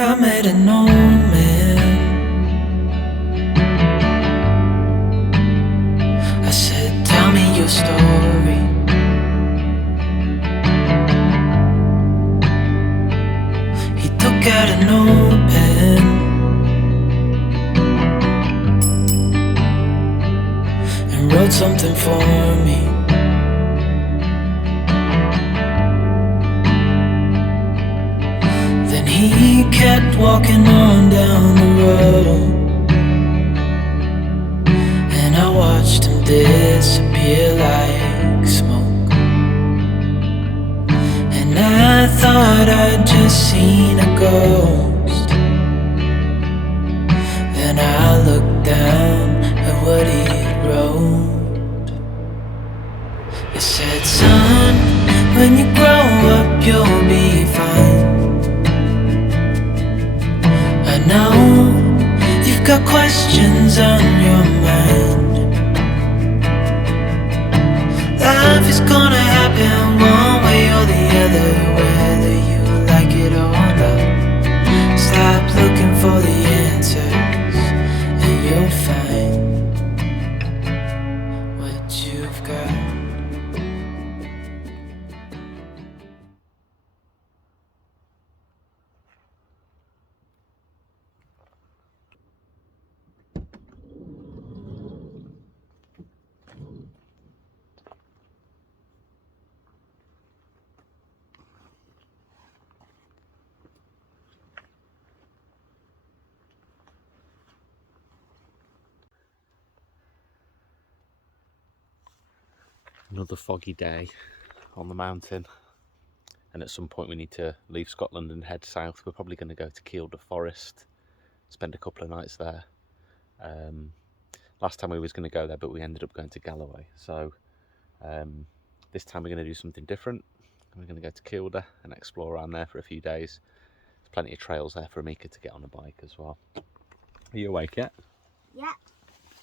I met an old man. I said, tell me your story. He took out an old pen and wrote something for me. Then he kept walking on down the road, and I watched him disappear like smoke. And I thought I'd just seen a ghost. Then I looked down at what he wrote. It said, son, when you grow up you'll be fine. I know you've got questions on your mind. Life is gonna happen one way or the other, whether you like it or not. Stop looking for the answers and you'll find what you've got. Another foggy day on the mountain, and at some point we need to leave Scotland and head south. We're probably going to go to Kielder Forest, spend a couple of nights there. Last time we was going to go there, but we ended up going to Galloway, so this time we're going to do something different. We're going to go to Kielder and explore around there for a few days. There's plenty of trails there for Amika to get on a bike as well. Are you awake yet? Yeah.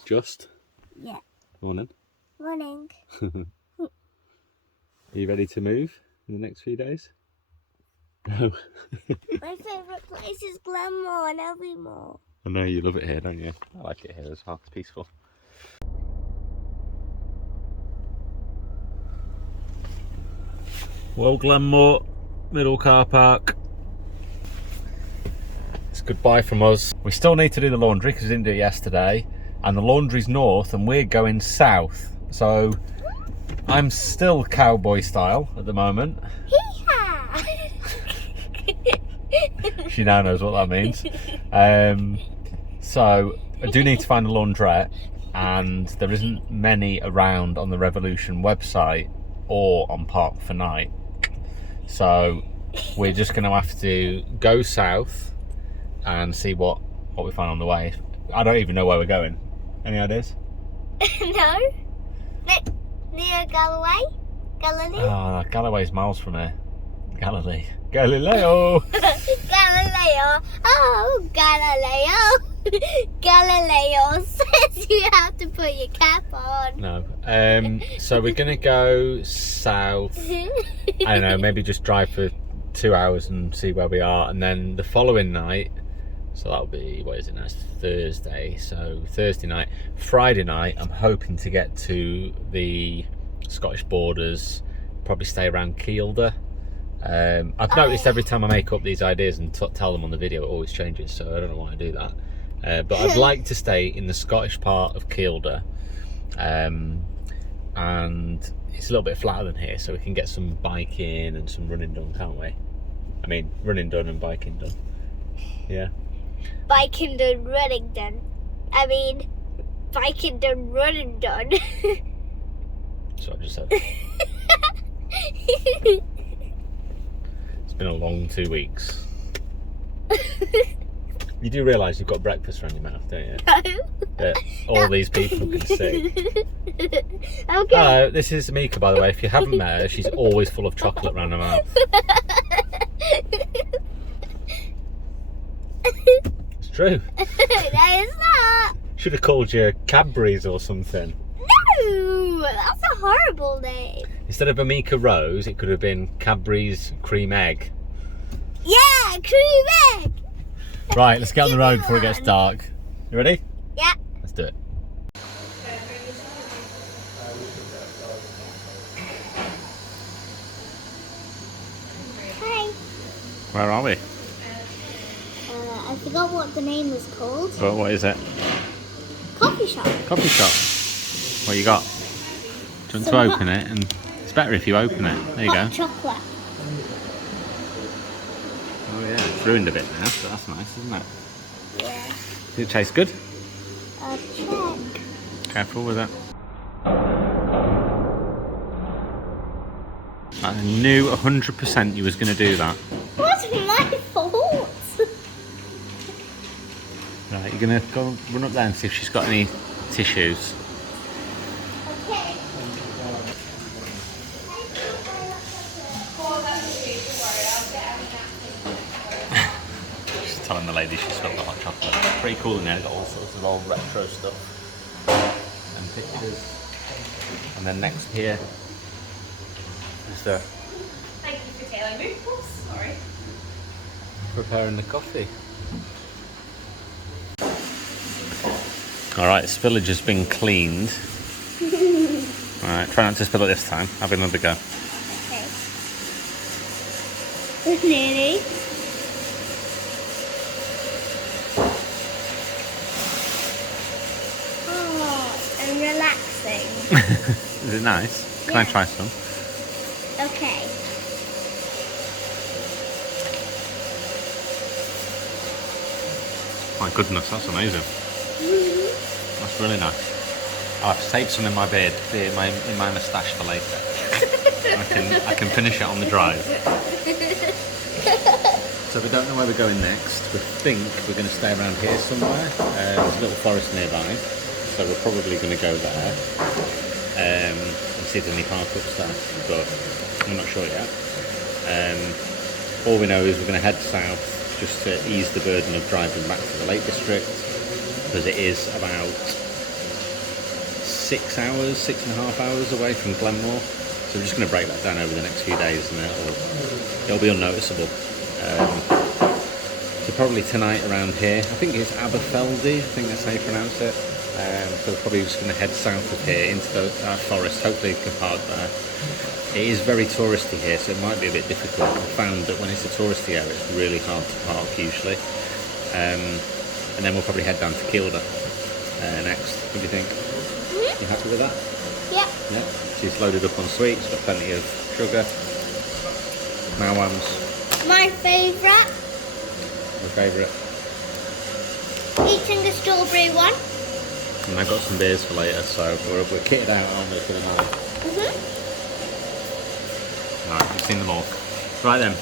Just? Yeah. Morning. Morning. Are you ready to move in the next few days? No. My favourite place is Glenmore and Evermore. I know you love it here, don't you? I like it here as well. It's peaceful. Well, Glenmore, middle car park. It's goodbye from us. We still need to do the laundry because we didn't do it yesterday. And the laundry's north and we're going south. So I'm still cowboy style at the moment. Hee-haw! She now knows what that means. So I do need to find a laundrette, and there isn't many around on the Revolution website or on Park for Night. So we're just going to have to go south and see what we find on the way. I don't even know where we're going. Any ideas? No? Near Galloway? Galilee? Ah, Galloway's miles from here. Galilee. Galileo! Galileo! Oh, Galileo! Galileo says you have to put your cap on. No. So we're going to go south. I don't know, maybe just drive for 2 hours and see where we are. And then the following night, so that'll be, what is it now? It's Thursday. So Thursday night. Friday night, I'm hoping to get to the Scottish borders, probably stay around Kielder. I've noticed every time I make up these ideas and tell them on the video, it always changes, so I don't know why I do that. But I'd like to stay in the Scottish part of Kielder, and it's a little bit flatter than here, so we can get some biking and some running done, can't we? I mean, running done and biking done. Yeah. Biking done, running done. I mean, biking done, running done. That's what I just said. It's been a long 2 weeks. You do realise you've got breakfast around your mouth, don't you? That all these people can see. Okay. Hello, this is Amika, by the way. If you haven't met her, she's always full of chocolate around her mouth. It's true. That is not. Should have called you Cadbury's or something. No, that's a horrible name. Instead of Amika Rose, it could have been Cadbury's Cream Egg. Yeah, cream egg. Right, let's get on the road before it gets dark. You ready? Yeah. Let's do it. Hi. Where are we? I forgot what the name was called. But what is it? Coffee shop. Coffee shop. What you got? Do you want to open it? And it's better if you open it. There you go. Hot chocolate. Oh yeah, it's ruined a bit now, but that's nice, isn't it? Yeah. Does it taste good? Check. Careful with it. I knew 100% you was going to do that. What's my fault? Right, you're going to go run up there and see if she's got any tissues. Okay. She's telling the lady she spilled the hot chocolate. Pretty cool in there, got all sorts of old retro stuff and pictures. And then next here is the Thank you for telling me. Oops, sorry. preparing the coffee. Alright, this village has been cleaned. Alright, try not to spill it this time. Have another go. Okay. Nearly. Oh, and relaxing. Is it nice? Can I Yeah. try some? Okay. My goodness, that's amazing. That's really nice. I'll have to save some in my beard, in my moustache for later. I can finish it on the drive. So we don't know where we're going next. We think we're going to stay around here somewhere. There's a little forest nearby, so we're probably going to go there and see if there's any park-ups there, but I'm not sure yet. All we know is we're going to head south just to ease the burden of driving back to the Lake District, because it is about 6 hours, 6.5 hours away from Glenmore. So we're just going to break that down over the next few days, and it'll be unnoticeable. So probably tonight around here, I think it's Aberfeldy, I think that's how you pronounce it. So we're probably just going to head south of here into the forest. Hopefully we can park there. It is very touristy here, so it might be a bit difficult. I found that when it's a touristy area, it's really hard to park usually. And then we'll probably head down to Kilda next. What do you think? You happy with that? Yeah. Yeah. She's loaded up on sweets, got plenty of sugar. Mawams, My favourite. my favourite. Eating the strawberry one. And I've got some beers for later, so we're kitted out, aren't we, for the night? Alright, we've seen them all. Right then,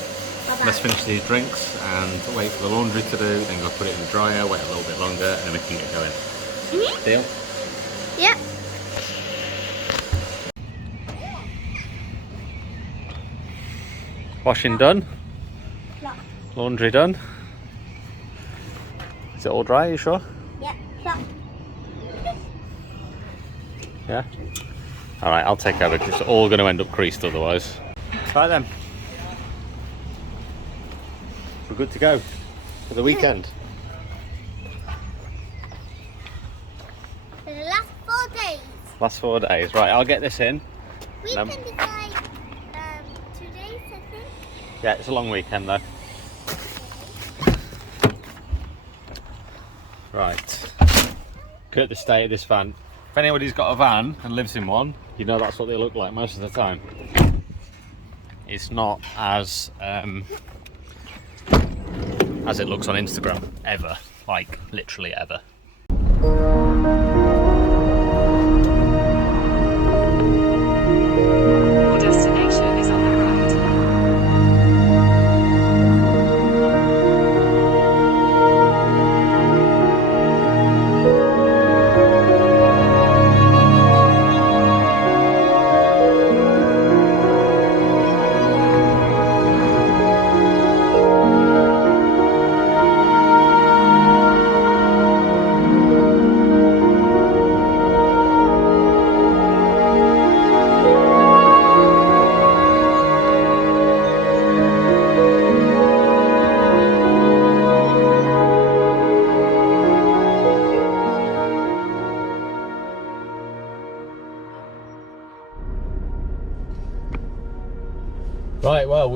Bye-bye. let's finish these drinks and wait for the laundry to do, then go put it in the dryer, wait a little bit longer, and then we can get going. Deal? Yep. Washing done? Plop. Laundry done? Is it all dry, you sure? Yep. Plop. Yeah? Alright, I'll take over because it's all going to end up creased otherwise. Right then. We're good to go for the weekend. For the last 4 days. Last 4 days. Right, I'll get this in. Weekend is like 2 days, I think. Yeah, it's a long weekend though. Right. Look at the state of this van. If anybody's got a van and lives in one, you know that's what they look like most of the time. It's not as it looks on Instagram, ever. Like, literally ever. Your destination is on the right.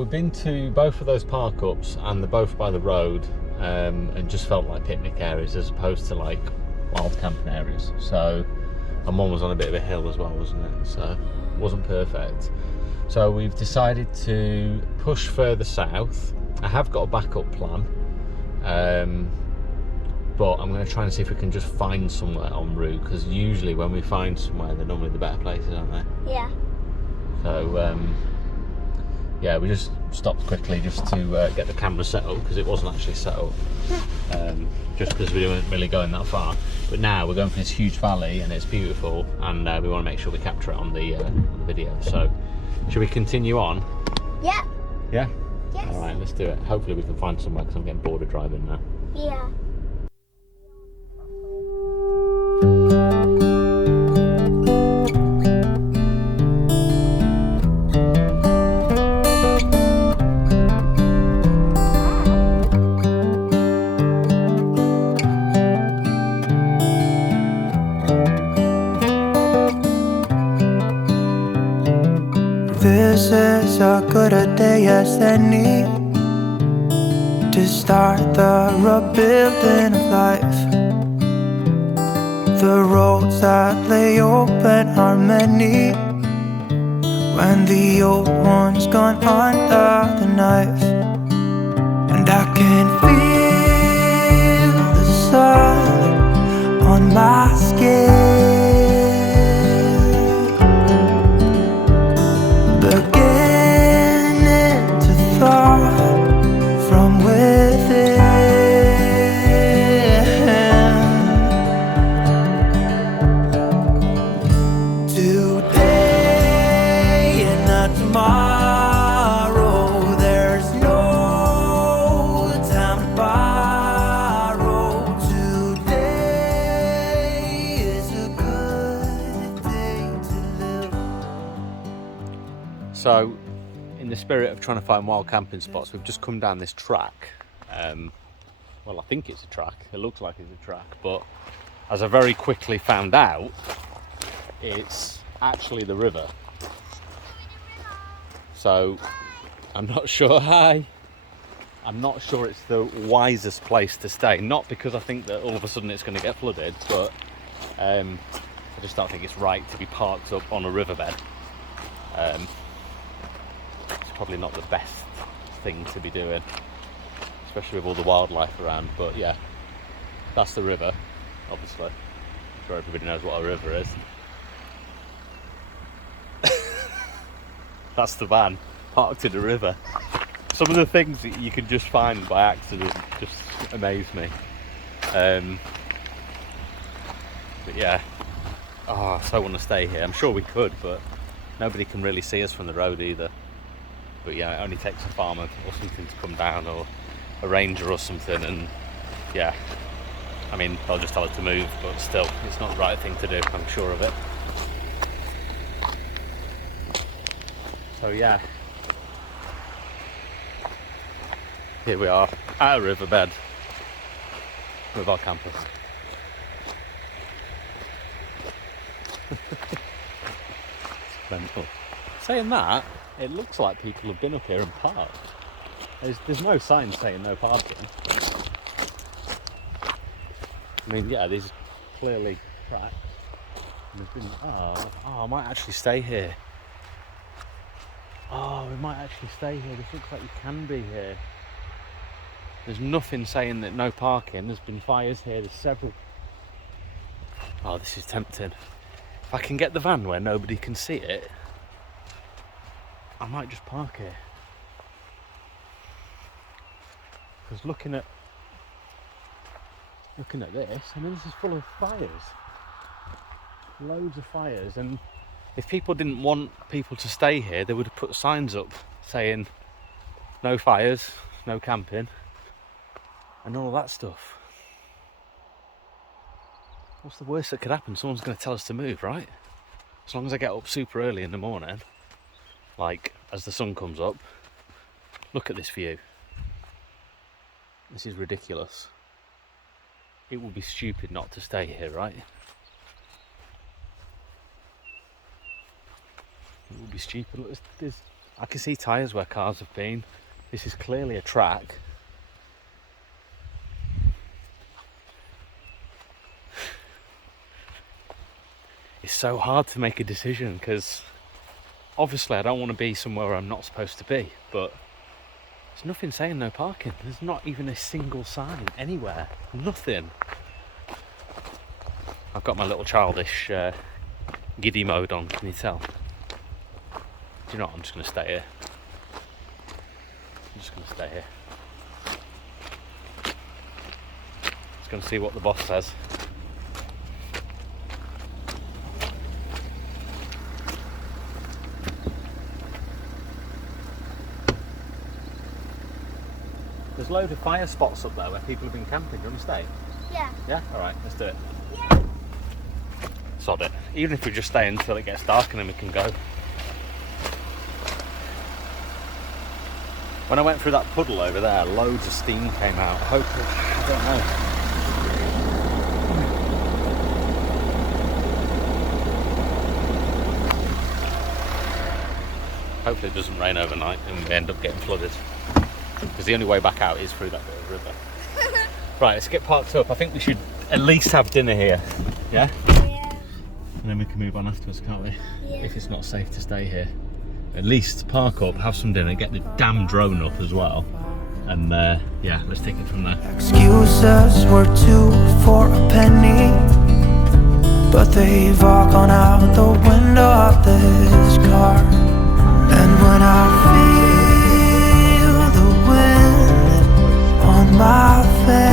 we've been to both of those park ups, and they're both by the road, and just felt like picnic areas as opposed to like wild camping areas. So, and one was on a bit of a hill as well, wasn't it? So it wasn't perfect. So we've decided to push further south. I have got a backup plan, but I'm going to try and see if we can just find somewhere en route, because usually when we find somewhere, they're normally the better places, aren't they? Yeah. So yeah, we just stopped quickly just to get the camera set up, because it wasn't actually set up, just because we weren't really going that far. But now we're going for this huge valley and it's beautiful, and we want to make sure we capture it on the video. So should we continue on? Yeah. Yeah? Yes. All right, let's do it. Hopefully we can find somewhere, because I'm getting bored of driving now. Yeah. This is as good a day as any to start the rebuilding of life. The roads that lay open are many when the old one's gone under the knife. And I can feel the sun on my skin, beginning to thaw from within. Today and not tomorrow, there's no time to borrow. Today is a good day to live. So, in the spirit of trying to find wild camping spots, we've just come down this track. Well, I think it's a track. It looks like it's a track, but as I very quickly found out, it's actually the river. So, I'm not sure. Hi. I'm not sure it's the wisest place to stay. Not because I think that all of a sudden it's going to get flooded, but I just don't think it's right to be parked up on a riverbed. It's probably not the best thing to be doing, especially with all the wildlife around. But yeah, that's the river, obviously. I'm sure everybody knows what a river is. That's the van parked in the river. Some of the things that you can just find by accident just amaze me. But yeah, I so want to stay here. I'm sure we could, but nobody can really see us from the road either. But yeah, it only takes a farmer or something to come down, or a ranger or something, and yeah, I mean, they'll just tell us to move, but still, it's not the right thing to do, I'm sure of it. So yeah, here we are at a riverbed with our camper. It's mental. Saying that, it looks like people have been up here and parked. There's no sign saying no parking. I mean, yeah, these clearly tracks. And there's been, I might actually stay here. Oh, we might actually stay here. This looks like you can be here. There's nothing saying that no parking. There's been fires here. There's several. Oh, this is tempting. If I can get the van where nobody can see it, I might just park here. Because looking at this, I mean, this is full of fires. Loads of fires, and if people didn't want people to stay here, they would have put signs up saying no fires, no camping, and all that stuff. What's the worst that could happen? Someone's going to tell us to move, right? As long as I get up super early in the morning, like as the sun comes up. Look at this view. This is ridiculous. It would be stupid not to stay here, right? It would be stupid. Look, there's I can see tyres where cars have been. This is clearly a track. It's so hard to make a decision because obviously I don't want to be somewhere where I'm not supposed to be, but there's nothing saying no parking. There's not even a single sign anywhere. Nothing. I've got my little childish giddy mode on, can you tell? Do you know what? I'm just going to stay here. I'm just going to stay here. Just going to see what the boss says. There's loads of fire spots up there where people have been camping. Do you want to stay? Yeah. Yeah? Alright, let's do it. Yeah. Sod it. Even if we just stay until it gets dark and then we can go. When I went through that puddle over there, loads of steam came out. Hopefully, I don't know. Hopefully it doesn't rain overnight and we end up getting flooded. Because the only way back out is through that bit of river. Right, let's get parked up. I think we should at least have dinner here. Yeah? Yeah. And then we can move on afterwards, can't we? Yeah. If it's not safe to stay here. At least park up, have some dinner, get the damn drone up as well. And yeah, let's take it from there. Excuses were 2 for a penny, but they've all gone out the window of this car. And when I feel the wind on my face,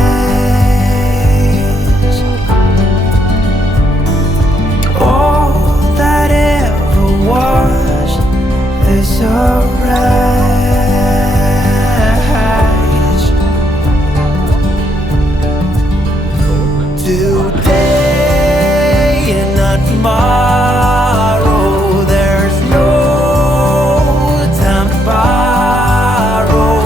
all that ever was is a race. Today and not tomorrow, there's no time to borrow.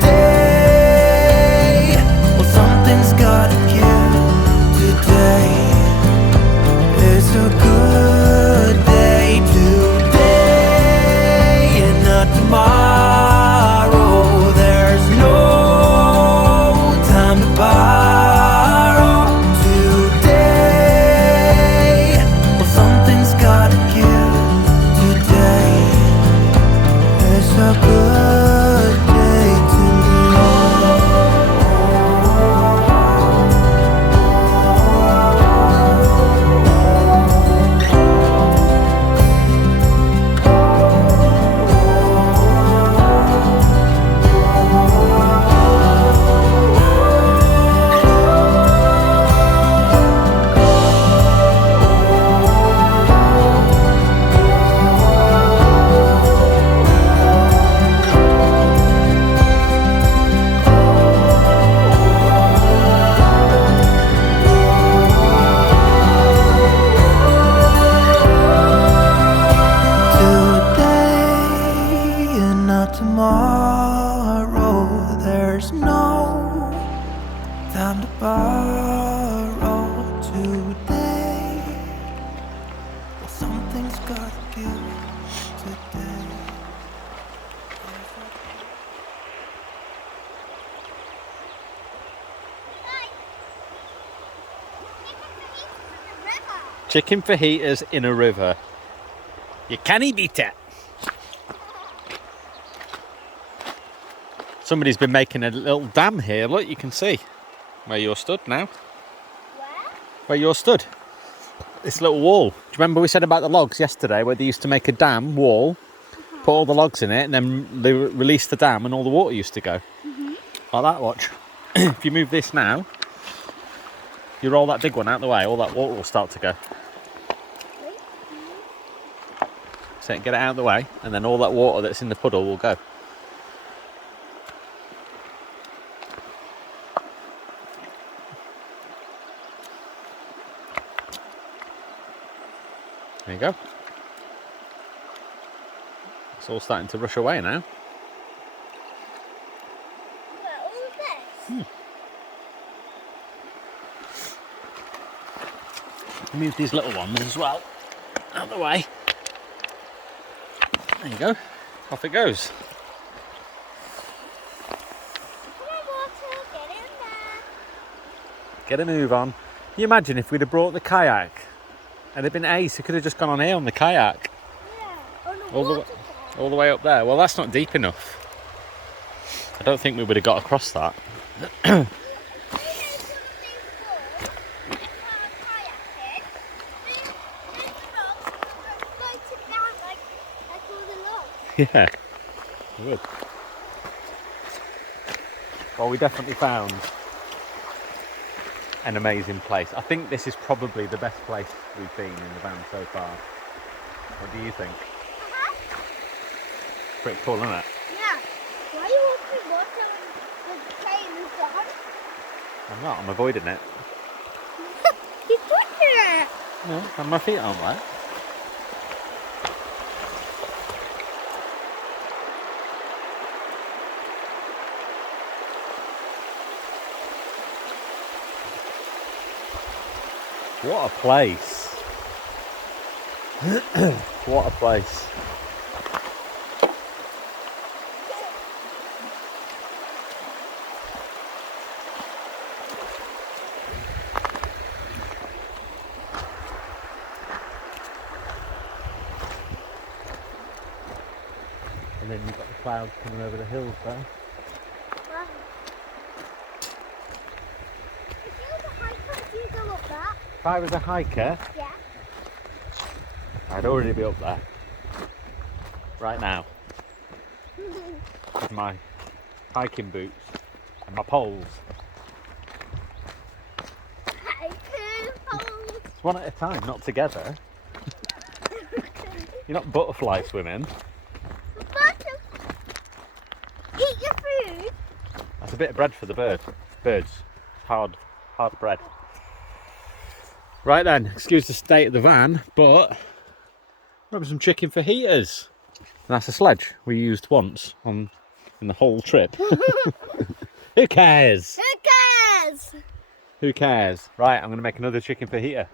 Today, well, something's gotta give. Today is a good day. Today and not tomorrow, there's no time to borrow. Today, well, something's gotta give. Today is a good day to today and not tomorrow, there's no time to borrow. Today, well, something's gotta give. Today. Chicken fajitas in a river. You can't beat it. Somebody's been making a little dam here. Look, you can see where you're stood now. Where? Where you're stood. This little wall. Do you remember we said about the logs yesterday where they used to make a dam wall, put all the logs in it, and then they released the dam and all the water used to go? Like that, watch. If you move this now, you roll that big one out the way, all that water will start to go. So get it out of the way, and then all that water that's in the puddle will go. There you go. It's all starting to rush away now. What, all this? Move these little ones as well out of the way. There you go. Off it goes. Come on, water, get in there. Get a move on. Can you imagine if we'd have brought the kayak and it'd been ace, we could have just gone on here on the kayak. Yeah, on the All the, waterfall. all the way up there. Well, that's not deep enough. I don't think we would have got across that. Yeah, we would. Well, we definitely found an amazing place. I think this is probably the best place we've been in the van so far. What do you think? Pretty cool, isn't it? Yeah. Why are you walking water when the train is gone? I'm not, I'm avoiding it. He's touching it. No, and my feet aren't wet. What a place. What a place. And then you've got the clouds coming over the hills there. Wow. If you was a hiker, would you go up that? If I was a hiker, Yeah. I'd already be up there. Right now. With my hiking boots and my poles. Hiker poles. It's one at a time, not together. You're not butterfly swimming. Eat your food. That's a bit of bread for the birds. Hard bread. Right then, excuse the state of the van, but we're having some chicken fajitas. And that's a sledge we used once in the whole trip. Who cares? Who cares? Who cares? Right, I'm going to make another chicken fajita.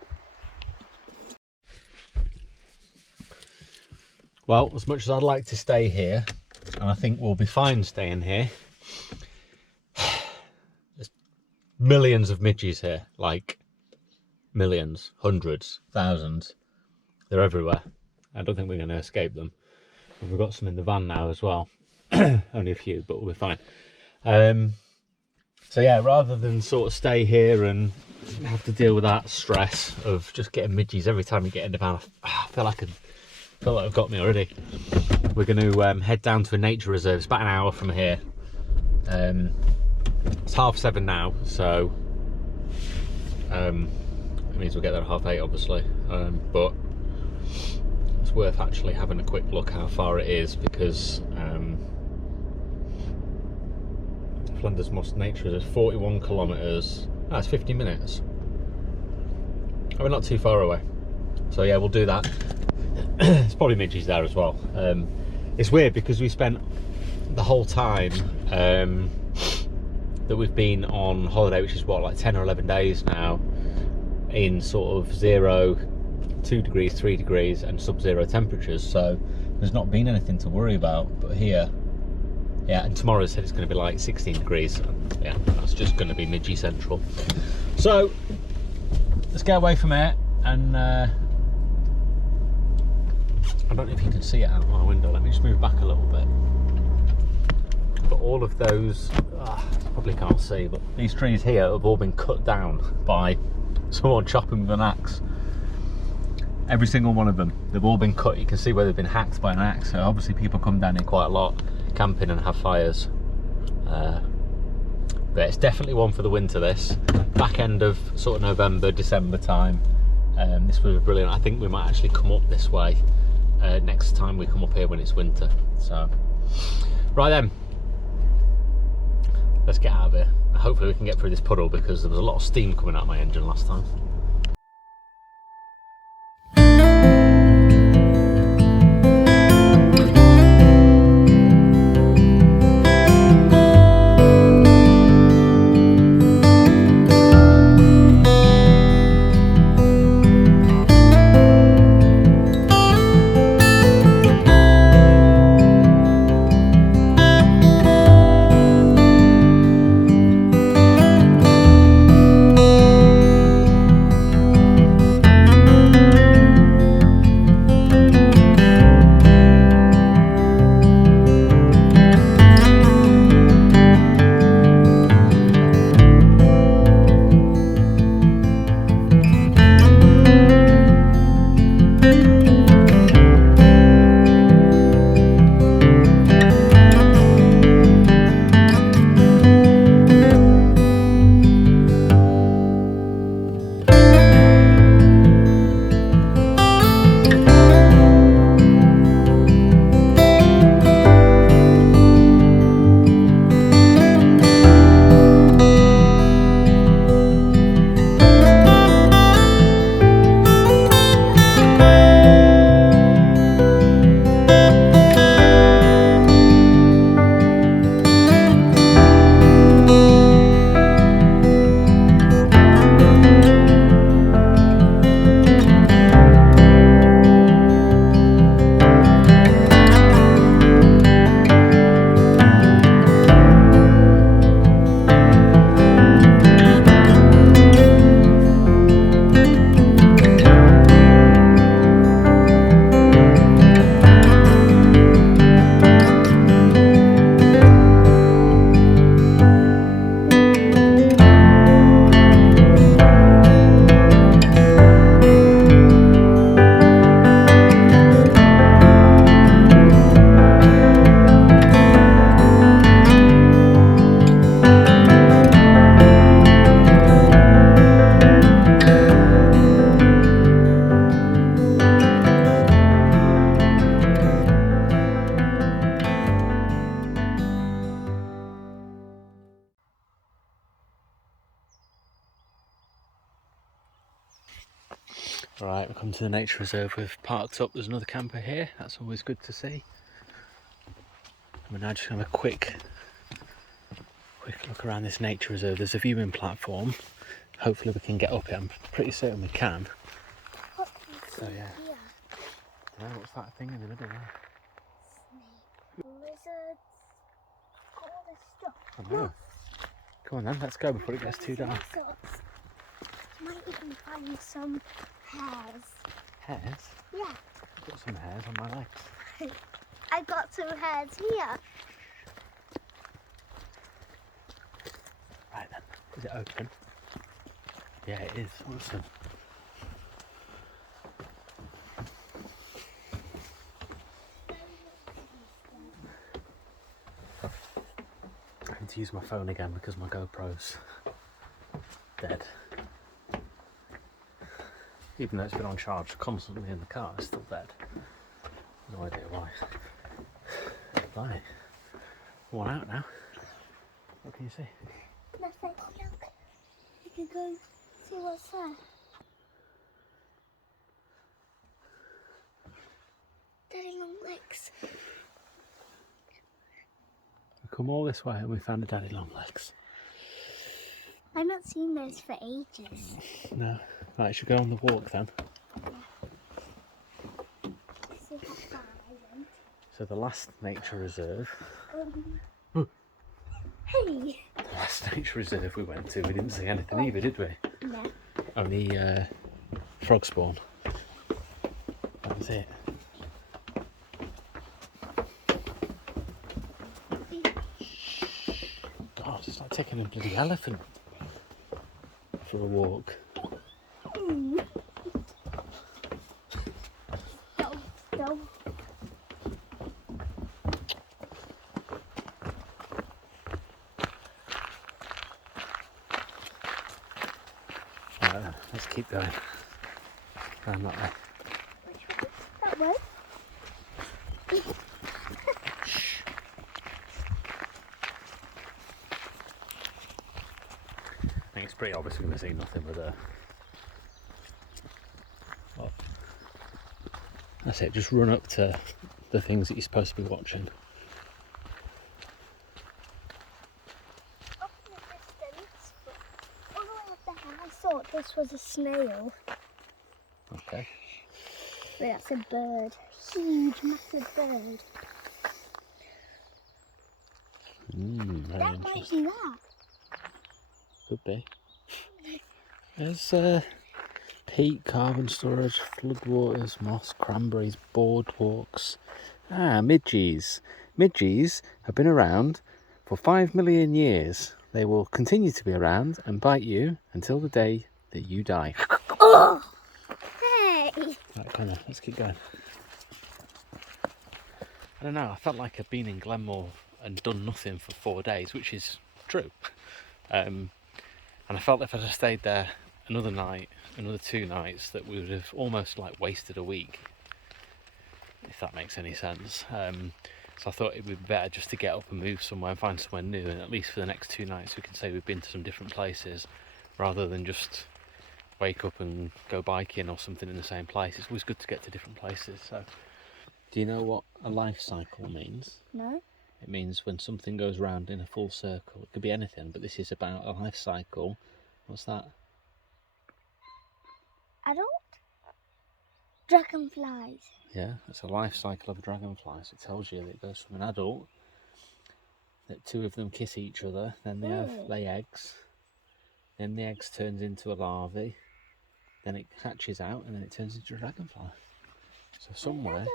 Well, as much as I'd like to stay here, and I think we'll be fine staying here, there's millions of midges here, like millions, hundreds, thousands. They're everywhere. I don't think we're going to escape them. And we've got some in the van now as well. Only a few, but we'll be fine. So yeah, rather than sort of stay here and have to deal with that stress of just getting midges every time you get in the van, I feel like I've got me already. We're going to head down to a nature reserve. It's about an hour from here. It's 7:30 now, so it means we'll get there at 8:30, obviously. But it's worth actually having a quick look how far it is, because Flanders Moss Nature Reserve is 41 kilometres. That's 50 minutes. Oh, we're not too far away. So yeah, we'll do that. It's probably midges there as well. It's weird because we spent the whole time that we've been on holiday, which is what, like 10 or 11 days now, in sort of 0, 2 degrees, 3 degrees and sub-zero temperatures, so there's not been anything to worry about. But here, yeah, and tomorrow said it's going to be like 16 degrees. Yeah, that's just going to be midgy central. So let's get away from it, and I don't know if you can see it out of my window. Let me just move back a little bit. But all of those, probably can't see, but these trees here have all been cut down by someone chopping with an axe. Every single one of them, they've all been cut. You can see where they've been hacked by an axe. So obviously people come down here quite a lot, camping and have fires. But it's definitely one for the winter, this. Back end of sort of November, December time. This was brilliant. I think we might actually come up this way next time we come up here when it's winter. So, right then, let's get out of here. Hopefully we can get through this puddle, because there was a lot of steam coming out of my engine last time. Right, we've come to the nature reserve. We've parked up. There's another camper here. That's always good to see. We're now just going to have a quick look around this nature reserve. There's a viewing platform. Hopefully we can get up it. I'm pretty certain we can. So yeah. Oh, what's that thing in the middle there? Lizards. All this stuff. I know. Come on then, let's go before it gets too dark. Might even find some hairs. Hairs? Yeah. I've got some hairs on my legs. I got some hairs here. Right then, is it open? Yeah, it is. Awesome. I need to use my phone again because my GoPro's dead. Even though it's been on charge constantly in the car, it's still dead. No idea why. Right. One out now. What can you see? Nothing. Look. You can go see what's there. Daddy long legs. We come all this way and we found a daddy long legs. I've not seen those for ages. No. Right, should we go on the walk then? See how far I went. So the last nature reserve. Hey! The last nature reserve we went to, we didn't see anything either, did we? No. Only frog spawn. That was it. God, it's like taking a bloody elephant for a walk. Go. Right, let's keep going. Round that way. That way? I think it's pretty obvious we're going to see nothing with her. Well, that's it, just run up to the things that you're supposed to be watching. Up in the distance, all the way up there, I thought this was a snail. Okay. But that's a bird. Huge, massive bird. Very That might interesting. be that. Could be. There's peat, carbon storage, floodwaters, moss, cranberries, boardwalks. Ah, midges. Midges have been around for 5 million years. They will continue to be around and bite you until the day that you die. Oh! Hey! Right, come on, let's keep going. I don't know, I felt like I'd been in Glenmore and done nothing for 4 days, which is true. And I felt if I'd have stayed there another night, another 2 nights, that we would have almost like wasted a week, if that makes any sense. So I thought it would be better just to get up and move somewhere and find somewhere new, and at least for the next 2 nights we can say we've been to some different places, rather than just wake up and go biking or something in the same place. It's always good to get to different places. So, do you know what a life cycle means? No? It means when something goes round in a full circle. It could be anything, but this is about a life cycle. What's that? Adult? Dragonflies. Yeah, it's a life cycle of a dragonfly. So it tells you that it goes from an adult, that 2 of them kiss each other, then they lay eggs, then the eggs turns into a larvae, then it hatches out, and then it turns into a dragonfly. So somewhere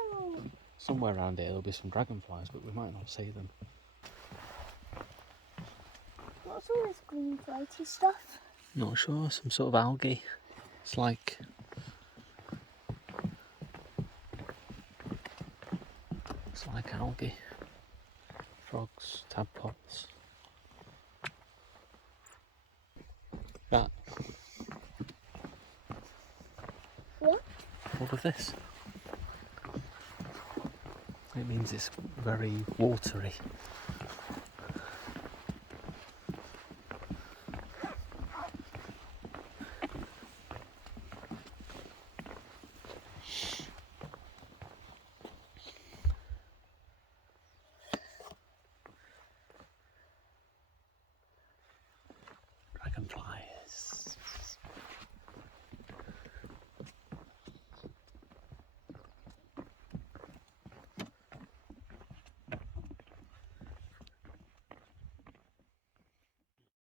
around here there'll be some dragonflies, but we might not see them. What's all this green floaty stuff? Not sure, some sort of algae. It's like algae. Frogs, tadpoles. That. What? All of this. It means it's very watery.